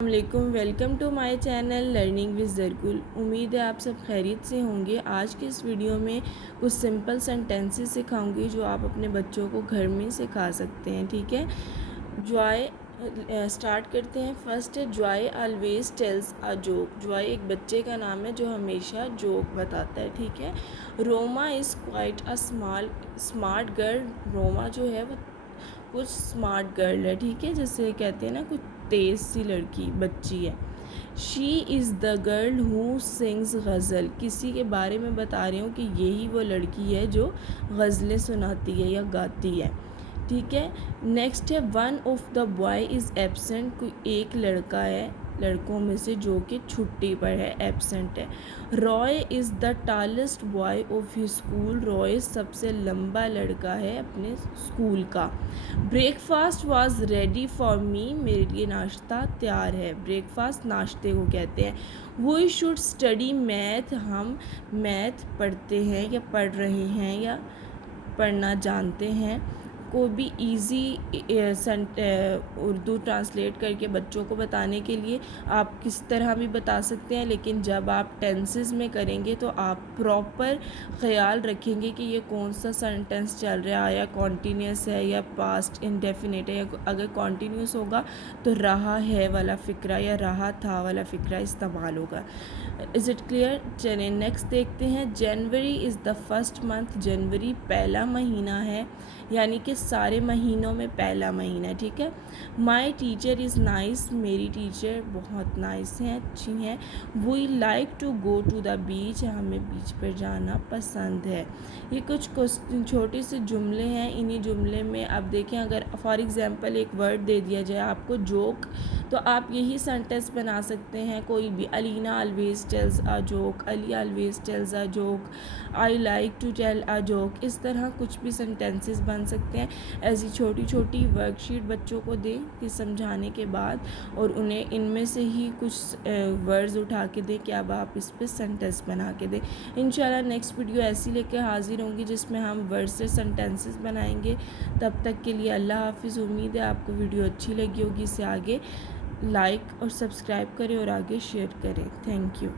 अस्सलामुअलैकुम, welcome to my channel learning with Zarkul. उम्मीद है आप सब खैरियत से होंगे। आज के इस वीडियो में कुछ सिंपल सेंटेंसेस सिखाऊंगी जो आप अपने बच्चों को घर में सिखा सकते हैं। ठीक है, जॉय स्टार्ट करते हैं। फर्स्ट है Joy always tells a joke. Joy एक बच्चे का नाम है जो हमेशा जोक बताता है। ठीक है, Roma is quite a smart girl. Roma जो है वो कुछ स्मार्ट गर्ल है। ठीक है, जैसे कहते हैं ना कुछ तेज़ सी लड़की बच्ची है। She is the girl who sings ghazal. किसी के बारे में बता रही हूँ कि यही वो लड़की है जो गज़लें सुनाती है या गाती है। ठीक है, नेक्स्ट है one of the boy is absent. कोई एक लड़का है लड़कों में से जो कि छुट्टी पर है, एब्सेंट है। Roy is the tallest boy of his school. Roy सबसे लंबा लड़का है अपने स्कूल का। Breakfast was ready for me. मेरे लिए नाश्ता तैयार है। ब्रेकफास्ट नाश्ते को कहते हैं। We should study math. हम मैथ पढ़ते हैं या पढ़ रहे हैं या पढ़ना जानते हैं। को भी इजी उर्दू ट्रांसलेट करके बच्चों को बताने के लिए आप किस तरह भी बता सकते हैं, लेकिन जब आप टेंसेस में करेंगे तो आप प्रॉपर ख़याल रखेंगे कि ये कौन सा सेंटेंस चल रहा है, या कॉन्टीन्यूस है या पास्ट इंडेफिनिट है। या अगर कॉन्टीन्यूस होगा तो रहा है वाला फ़िक्रा या रहा था वाला फ़िक्रा इस्तेमाल होगा। Is it clear? चलिए नेक्स्ट देखते हैं। January is the first month. जनवरी पहला महीना है, यानी कि सारे महीनों में पहला महीना है। ठीक है, माई टीचर इज़ नाइस। मेरी टीचर बहुत नाइस हैं, अच्छी हैं। We like to go to the beach. हमें बीच पर जाना पसंद है। ये कुछ छोटे से जुमले हैं। इन्हीं जुमले में अब देखें, अगर फॉर एग्ज़ाम्पल एक वर्ड दे दिया जाए आपको जोक, तो आप यही सेंटेंस बना सकते हैं कोई भी। Alina always tells a joke, Ali always tells a joke, I like to tell a joke. इस तरह कुछ भी सेंटेंसेस बन सकते हैं। ऐसी छोटी छोटी वर्कशीट बच्चों को दें कि समझाने के बाद, और उन्हें इनमें से ही कुछ वर्ड्स उठा के दें कि अब आप इस पर सेंटेंस बना के दें। इंशाल्लाह नेक्स्ट वीडियो ऐसी लेकर हाजिर होंगी जिसमें हम वर्ड से सेंटेंसेस बनाएंगे। तब तक के लिए अल्लाह हाफिज़। उम्मीद है आपको वीडियो अच्छी लगी होगी। इसे आगे लाइक और सब्सक्राइब करें और आगे शेयर करें। Thank you.